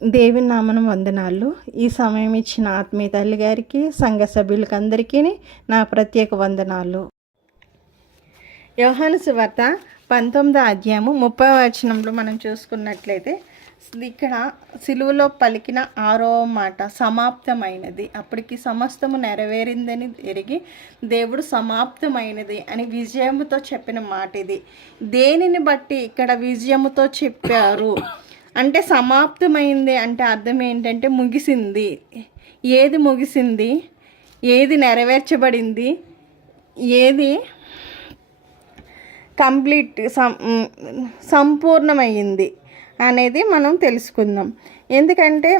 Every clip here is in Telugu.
దేవుని నామన వందనాలు. ఈ సమయం ఇచ్చిన ఆత్మీయ తల్లి గారికి, సంఘ సభ్యులకి అందరికీ నా ప్రత్యేక వందనాలు. యోహాను సువార్త 19వ అధ్యాయము 30వ వచనంలో మనం చూసుకున్నట్లయితే ఇక్కడ సిలువలో పలికిన 6వ మాట సమాప్తమైనది. అప్పటికి సమస్తము నెరవేరిందని ఎరిగి దేవుడు సమాప్తమైనది అని విజయముతో చెప్పిన మాట ఇది. దేనిని బట్టి ఇక్కడ విజయముతో చెప్పారు అంటే సమాప్తమైంది అంటే అర్థం ఏంటంటే ముగిసింది. ఏది ముగిసింది, ఏది నెరవేర్చబడింది, ఏది కంప్లీట్ సంపూర్ణమైంది అనేది మనం తెలుసుకుందాం. ఎందుకంటే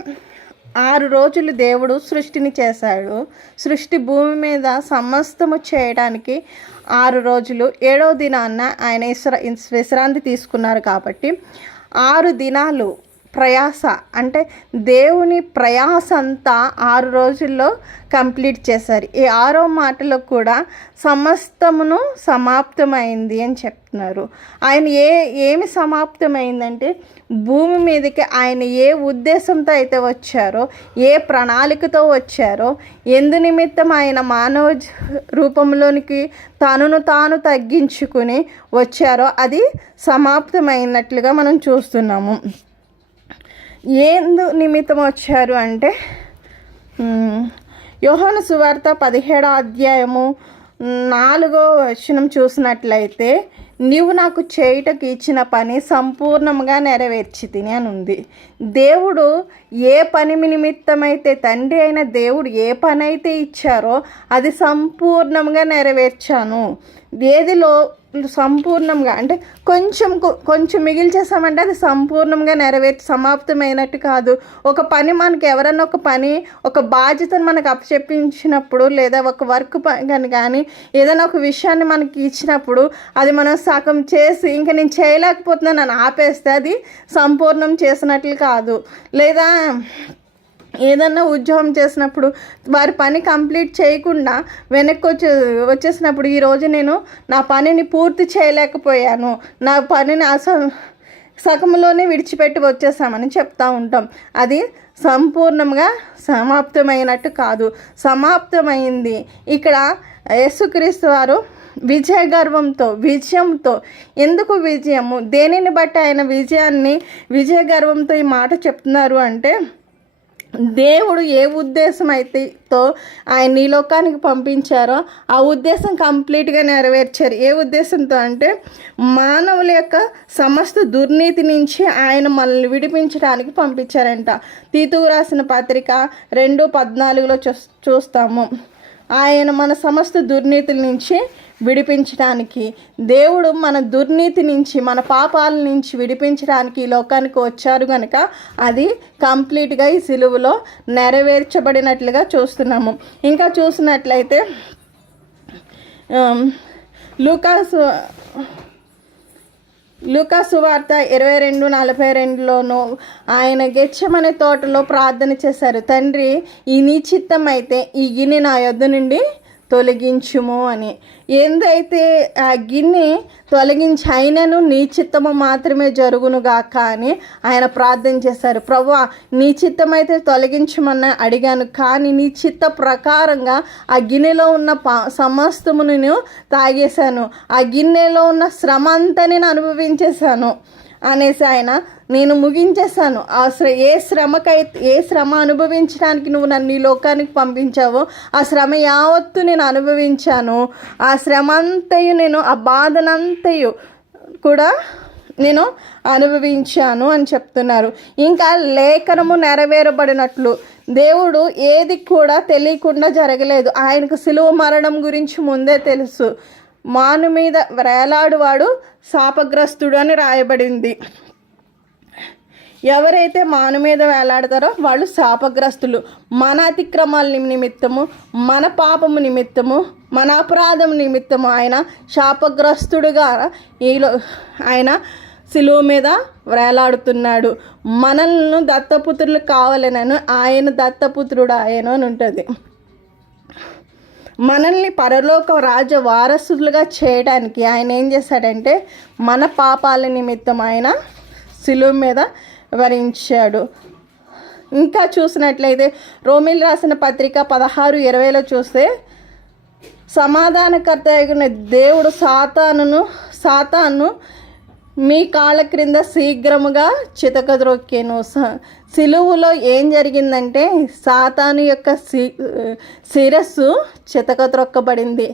6 రోజులు దేవుడు సృష్టిని చేశాడు. సృష్టి భూమి మీద సమస్తము చేయడానికి 6 రోజులు, 7వ దినాన్న ఆయన విశ్రాంతి తీసుకున్నారు. కాబట్టి 6 దినాలు ప్రయాస అంటే దేవుని ప్రయాస అంతా 6 రోజుల్లో కంప్లీట్ చేశారు. ఈ 6వ మాటలో కూడా సమస్తమును సమాప్తమైంది అని చెప్తున్నారు. ఆయన ఏమి సమాప్తమైందంటే భూమి మీదకి ఆయన ఏ ఉద్దేశంతో అయితే వచ్చారో, ఏ ప్రణాళికతో వచ్చారో, ఎందు నిమిత్తం ఆయన మానవ రూపంలోనికి తనను తాను తగ్గించుకుని వచ్చారో అది సమాప్తమైనట్లుగా మనం చూస్తున్నాము. ఏందు నిమిత్తం వచ్చారు అంటే యోహాను సువార్త 17వ అధ్యాయము 4వ వచనం చూసినట్లయితే నీవు నాకు చేయుటకు ఇచ్చిన పని సంపూర్ణంగా నెరవేర్చి తిని అని ఉంది. దేవుడు ఏ పని నిమిత్తమైతే తండ్రి అయిన దేవుడు ఏ పని అయితే ఇచ్చారో అది సంపూర్ణంగా నెరవేర్చాను. ఏదిలో సంపూర్ణంగా అంటే కొంచెం మిగిల్చేసామంటే అది సంపూర్ణంగా నెరవేర్చి సమాప్తమైనట్టు కాదు. ఒక పని మనకి ఎవరన్నా ఒక బాధ్యతను మనకు అప్పచెప్పించినప్పుడు లేదా ఒక వర్క్ కానీ ఏదైనా ఒక విషయాన్ని మనకి ఇచ్చినప్పుడు అది మనం సగం చేసి ఇంకా నేను చేయలేకపోతున్నాను అని ఆపేస్తే అది సంపూర్ణం చేసినట్లు కాదు. లేదా ఏదన్నా ఉద్యోగం చేసినప్పుడు వారి పని కంప్లీట్ చేయకుండా వెనక్కి వచ్చేసినప్పుడు ఈరోజు నేను నా పనిని పూర్తి చేయలేకపోయాను, నా పనిని సగంలోనే విడిచిపెట్టి వచ్చేసామని చెప్తూ ఉంటాం. అది సంపూర్ణంగా సమాప్తమైనట్టు కాదు, సమాప్తమైంది. ఇక్కడ యేసుక్రీస్తు వారు విజయంతో ఎందుకు విజయము, దేనిని బట్టి ఆయన విజయ గర్వంతో ఈ మాట చెప్తున్నారు అంటే దేవుడు ఏ ఉద్దేశం అయితేతో ఆయన ఈ లోకానికి పంపించారో ఆ ఉద్దేశం కంప్లీట్గా నెరవేర్చారు. ఏ ఉద్దేశంతో అంటే మానవుల యొక్క సమస్త దుర్నీతి నుంచి ఆయన మనల్ని విడిపించడానికి పంపించారంట. తీతుకు రాసిన పత్రిక 2:14 చూస్తాము. ఆయన మన సమస్త దుర్నీతుల నుంచి విడిపించడానికి, దేవుడు మన దుర్నీతి నుంచి మన పాపాల నుంచి విడిపించడానికి ఈ లోకానికి వచ్చారు కనుక అది కంప్లీట్గా ఈ సిలువలో నెరవేర్చబడినట్లుగా చూస్తున్నాము. ఇంకా చూసినట్లయితే లూకా సువార్త 22:42లోనూ ఆయన గెత్సేమనే తోటలో ప్రార్థన చేశారు. తండ్రి ఈ నీ చిత్తం అయితే ఈ గిన్నె నా యొద్ద నుండి తొలగించుము అని. ఏందైతే ఆ గిన్నె తొలగించి అయినను నీ చిత్తము మాత్రమే జరుగునుగాక అని ఆయన ప్రార్థన చేశారు. ప్రభువా నీ చిత్తమైతే తొలగించమని అడిగాను, కానీ నీ చిత్త ప్రకారంగా ఆ గిన్నెలో ఉన్న సమస్తము నేను తాగేశాను, ఆ గిన్నెలో ఉన్న శ్రమ అంతా నేను అనుభవించేశాను అనేసి ఆయన నేను ముగించేశాను. ఏ శ్రమ అనుభవించడానికి నువ్వు నన్ను ఈ లోకానికి పంపించావో ఆ శ్రమ యావత్తు నేను అనుభవించాను. ఆ శ్రమ అంతయు ఆ బాధనంతయు కూడా నేను అనుభవించాను అని చెప్తున్నారు. ఇంకా లేఖనము నెరవేరబడినట్లు దేవుడు ఏది కూడా తెలియకుండా జరగలేదు. ఆయనకు సిలువ మరణం గురించి ముందే తెలుసు. మాను మీద వేలాడువాడు శాపగ్రస్తుడు అని రాయబడింది. ఎవరైతే మాను మీద వేలాడతారో వాళ్ళు శాపగ్రస్తులు. మన అతిక్రమాల నిమిత్తము, మన పాపము నిమిత్తము, మన అపరాధం నిమిత్తము ఆయన శాపగ్రస్తుడుగా ఆయన సిలువ మీద వేలాడుతున్నాడు. మనల్ని దత్తపుత్రులు కావాలనను ఆయన దత్తపుత్రుడు ఆయన అని ఉంటుంది. మనల్ని పరలోక రాజ వారసులుగా చేయడానికి ఆయన ఏం చేశాడంటే మన పాపాల నిమిత్తం ఆయన సిలువ మీద వరించాడు. ఇంకా చూసినట్లయితే రోమిల్ రాసిన పత్రిక 16:20 చూస్తే సమాధానకర్త అయిన దేవుడు సాతాను మీ కాళ్ళ క్రింద శీఘ్రముగా చితకద్రొక్కెను. సిలువులో ఏం జరిగిందంటే సాతాను యొక్క శిరస్సు చితకద్రొక్కబడింది.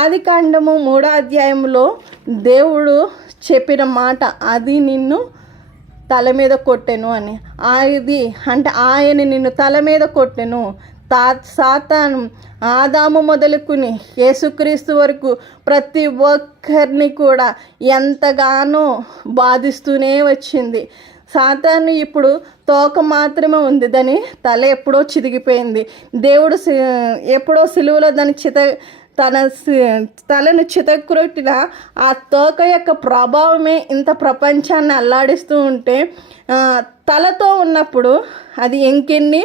ఆదికాండము 3వ అధ్యాయంలో దేవుడు చెప్పిన మాట, అది నిన్ను తల మీద కొట్టెను అని. అది అంటే ఆయన నిన్ను తల మీద కొట్టెను. సాతాను ఆదాము మొదలుకుని యేసుక్రీస్తు వరకు ప్రతి ఒక్కరిని కూడా ఎంతగానో బాధిస్తూనే వచ్చింది. సాతాను ఇప్పుడు తోక మాత్రమే ఉంది, దాని తల ఎప్పుడో చిరిగిపోయింది. దేవుడు ఎప్పుడో సిలువలో దాని తలను చితక్రొట్టిన ఆ తోక యొక్క ప్రభావమే ఇంత ప్రపంచాన్ని అల్లాడిస్తూ ఉంటే, తలతో ఉన్నప్పుడు అది ఇంకెన్ని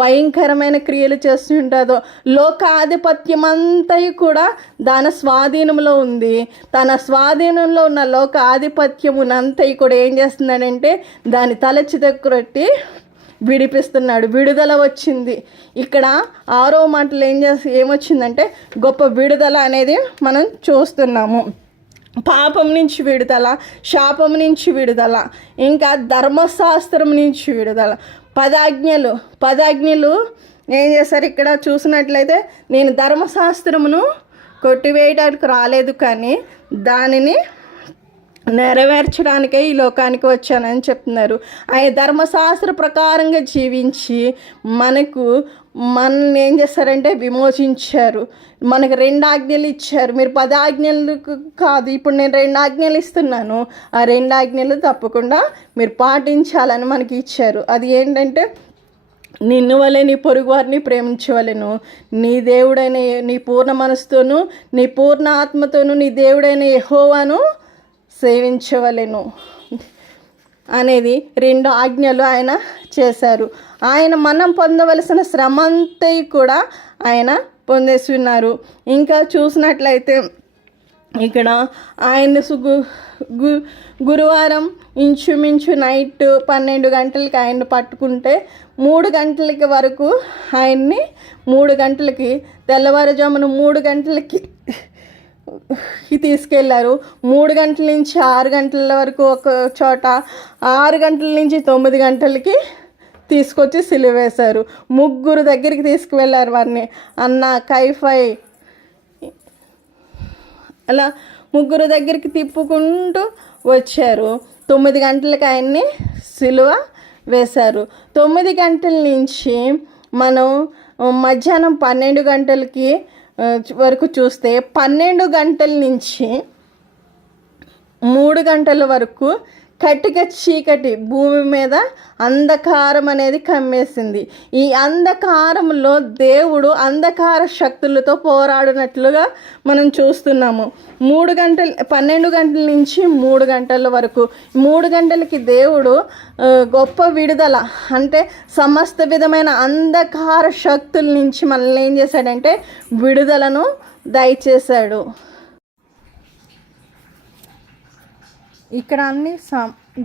భయంకరమైన క్రియలు చేస్తూ ఉంటుందో. లోక ఆధిపత్యం అంతా కూడా దాని స్వాధీనంలో ఉంది. తన స్వాధీనంలో ఉన్న లోక ఆధిపత్యమునంతా కూడా ఏం చేస్తున్నాడంటే దాని తల చితక్రొట్టి విడిపిస్తున్నాడు. విడుదల వచ్చింది. ఇక్కడ 6వ మాటలు ఏమొచ్చిందంటే గొప్ప విడుదల అనేది మనం చూస్తున్నాము. పాపం నుంచి విడుదల, శాపం నుంచి విడుదల, ఇంకా ధర్మశాస్త్రం నుంచి విడుదల. 10 ఆజ్ఞలు ఏం చేస్తారు ఇక్కడ చూసినట్లయితే, నేను ధర్మశాస్త్రమును కొట్టివేయడానికి రాలేదు కానీ దానిని నెరవేర్చడానికే ఈ లోకానికి వచ్చానని చెప్తున్నారు. ఆయన ధర్మశాస్త్ర ప్రకారంగా జీవించి మనల్ని ఏం చేస్తారంటే విమోచించారు. మనకు 2 ఆజ్ఞలు ఇచ్చారు. మీరు 10 ఆజ్ఞలు కాదు, ఇప్పుడు నేను 2 ఆజ్ఞలు ఇస్తున్నాను. ఆ 2 ఆజ్ఞలు తప్పకుండా మీరు పాటించాలని మనకి ఇచ్చారు. అది ఏంటంటే, నిన్ను వలె నీ పొరుగువారిని ప్రేమించవలెను, నీ దేవుడైన నీ పూర్ణ మనసుతోనూ నీ పూర్ణ ఆత్మతోనూ నీ దేవుడైన యెహోవాను సేవించవలెను అనేది 2 ఆజ్ఞలు ఆయన చేశారు. ఆయన మనం పొందవలసిన శ్రమ అంతా కూడా ఆయన పొందేసి ఉన్నారు. ఇంకా చూసినట్లయితే ఇక్కడ ఆయన గురువారం ఇంచుమించు నైట్ 12 గంటలకి ఆయన పట్టుకుంటే 3 గంటలకి వరకు ఆయన్ని 3 గంటలకి తెల్లవారుజామున 3 గంటలకి తీసుకెళ్లారు. 3 గంటల నుంచి 6 గంటల వరకు ఒక చోట, 6 గంటల నుంచి 9 గంటలకి తీసుకొచ్చి సిలువేశారు. 3 దగ్గరికి తీసుకువెళ్ళారు వారిని, అన్న కైఫై అలా 3 దగ్గరికి తిప్పుకుంటూ వచ్చారు. 9 గంటలకి ఆయన్ని సిలువ వేశారు. 9 గంటల నుంచి మనం మధ్యాహ్నం 12 గంటలకి వరకు చూస్తే 12 గంటల నుంచి 3 గంటల వరకు కటిక చీకటి భూమి మీద అంధకారం అనేది కమ్మేసింది. ఈ అంధకారంలో దేవుడు అంధకార శక్తులతో పోరాడినట్లుగా మనం చూస్తున్నాము. 12 గంటల నుంచి 3 గంటల వరకు, 3 గంటలకి దేవుడు గొప్ప విడుదల, అంటే సమస్త విధమైన అంధకార శక్తుల నుంచి మనల్ని ఏం చేశాడంటే విడుదలను దయచేశాడు. ఇక్కడ అన్ని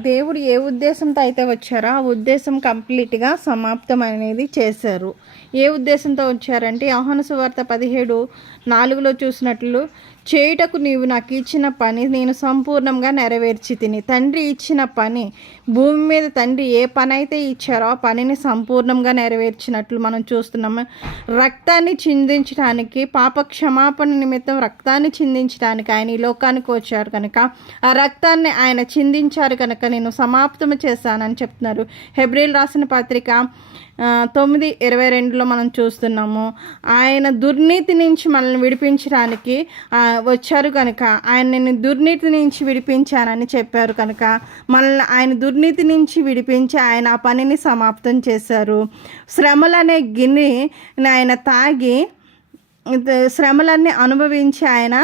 దేవుడు ఏ ఉద్దేశంతో అయితే వచ్చారో ఆ ఉద్దేశం కంప్లీట్గా సమాప్తం అనేది చేశారు. ఏ ఉద్దేశంతో వచ్చారంటే యోహాను సువార్త 17:4 చూసినట్లు, చేయుటకు నీవు నాకు ఇచ్చిన పని నేను సంపూర్ణంగా నెరవేర్చి తిని. తండ్రి ఇచ్చిన పని, భూమి మీద తండ్రి ఏ పని అయితే ఇచ్చారో ఆ పనిని సంపూర్ణంగా నెరవేర్చినట్లు మనం చూస్తున్నాము. రక్తాన్ని చిందించడానికి, పాప క్షమాపణ నిమిత్తం రక్తాన్ని చిందించడానికి ఆయన ఈ లోకానికి వచ్చారు కనుక, ఆ రక్తాన్ని ఆయన చిందించారు కనుక నేను సమాప్తం చేశానని చెప్తున్నారు. హెబ్రీయులు రాసిన పత్రిక 9:22 మనం చూస్తున్నాము. ఆయన దుర్నీతి నుంచి మనల్ని విడిపించడానికి వచ్చారు కనుక, ఆయన నేను దుర్నీతి నుంచి విడిపించానని చెప్పారు కనుక మనల్ని ఆయన దుర్నీతి నుంచి విడిపించి ఆయన ఆ పనిని సమాప్తం చేశారు. శ్రమలనే గిన్నె ఆయన తాగి శ్రమలన్నీ అనుభవించి ఆయన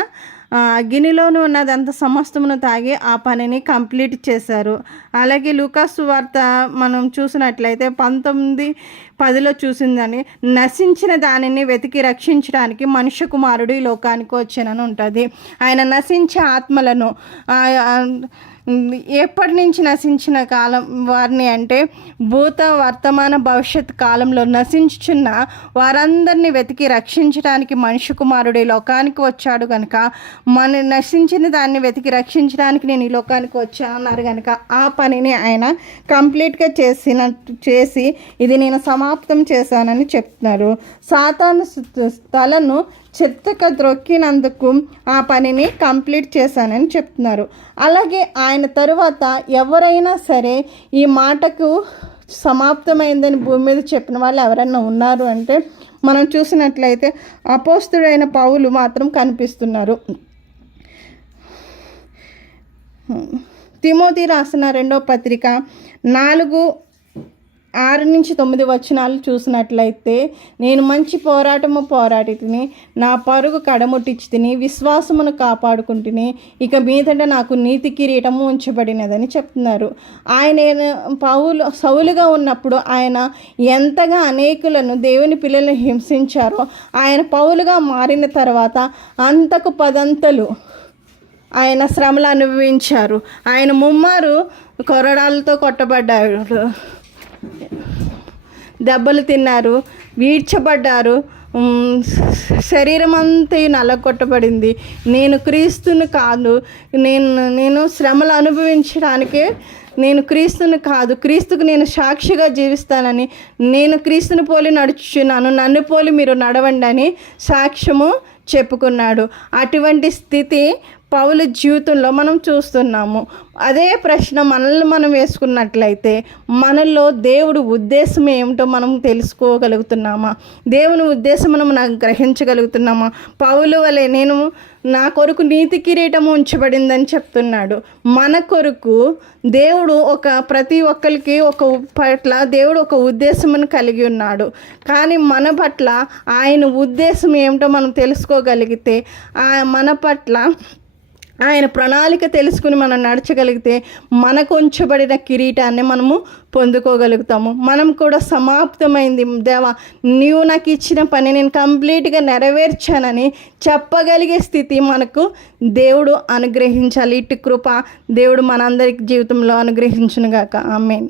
గిన్నెలోనూ ఉన్నదంతా సమస్తమును తాగి ఆ పనిని కంప్లీట్ చేశారు. అలాగే లూకాసు సువార్త మనం చూసినట్లయితే 19:10 చూసిందని, నశించిన దానిని వెతికి రక్షించడానికి మనుష్య కుమారుడు ఈ లోకానికి వచ్చానని ఉంటుంది. ఆయన నశించే ఆత్మలను ఎప్పటి నుంచి నశించిన కాలం వారిని అంటే భూత వర్తమాన భవిష్యత్ కాలంలో నశించుచున్న వారందరినీ వెతికి రక్షించడానికి మనిషి కుమారుడు ఈ లోకానికి వచ్చాడు కనుక మన నశించిన దాన్ని వెతికి రక్షించడానికి నేను ఈ లోకానికి వచ్చాను అన్నారు కనుక ఆ పనిని ఆయన కంప్లీట్గా చేసి ఇది నేను సమాప్తం చేశానని చెప్తున్నారు. సాతాను తలను చెత్తగా ద్రొక్కినందుకు ఆ పనిని కంప్లీట్ చేశానని చెప్తున్నారు. అలాగే ఆయన తరువాత ఎవరైనా సరే ఈ మాటకు సమాప్తమైందని భూమి మీద చెప్పిన వాళ్ళు ఎవరైనా ఉన్నారు అంటే మనం చూసినట్లయితే అపోస్తుడైన పౌలు మాత్రం కనిపిస్తున్నారు. తిమోతి రాసిన 2వ పత్రిక 4:6-9 వచనాలు చూసినట్లయితే నేను మంచి పోరాటము పోరాడి తిని నా పరుగు కడముట్టించి తిని విశ్వాసమును కాపాడుకుంటుని ఇక మీదట నాకు నీతి కిరీటము ఉంచబడినదని చెప్తున్నారు. ఆయన సౌలుగా ఉన్నప్పుడు ఆయన ఎంతగా అనేకులను దేవుని పిల్లలను హింసించారో ఆయన పౌలుగా మారిన తర్వాత అంతకు 10 అంతలు ఆయన శ్రమలు అనుభవించారు. ఆయన ముమ్మారు కొరడాలతో కొట్టబడ్డారు, దెబ్బలు తిన్నారు, వీడ్చబడ్డారు, శరీరం అంతా నల్లగొట్టబడింది. నేను క్రీస్తుని కాదు, నేను శ్రమలు అనుభవించడానికే నేను క్రీస్తుని కాదు, క్రీస్తుకు నేను సాక్షిగా జీవిస్తానని, నేను క్రీస్తుని పోలి నడుచుచున్నాను, నన్ను పోలి మీరు నడవండి అని సాక్ష్యము చెప్పుకున్నాడు. అటువంటి స్థితి పౌలు జీవితంలో మనం చూస్తున్నాము. అదే ప్రశ్న మనల్ని మనం వేసుకున్నట్లయితే మనలో దేవుడు ఉద్దేశం ఏమిటో మనం తెలుసుకోగలుగుతున్నామా? దేవుని ఉద్దేశమును మనం గ్రహించగలుగుతున్నామా? పౌలు వలె నేను నా కొరకు నీతి కిరీటము ఉంచబడిందని చెప్తున్నాడు. మన కొరకు దేవుడు ప్రతి ఒక్కరికి పట్ల దేవుడు ఒక ఉద్దేశమును కలిగి ఉన్నాడు. కానీ మన పట్ల ఆయన ఉద్దేశం ఏమిటో మనం తెలుసుకోగలిగితే మన పట్ల ఆయన ప్రణాళిక తెలుసుకుని మనం నడచగలిగితే మనకు ఉంచబడిన కిరీటాన్ని మనము పొందుకోగలుగుతాము. మనం కూడా సమాప్తమైంది దేవా, నీవు నాకు ఇచ్చిన పని నేను కంప్లీట్గా నెరవేర్చానని చెప్పగలిగే స్థితి మనకు దేవుడు అనుగ్రహించాలి. ఇటు కృప దేవుడు మనందరి జీవితంలో అనుగ్రహించునుగాక. ఆమేన్.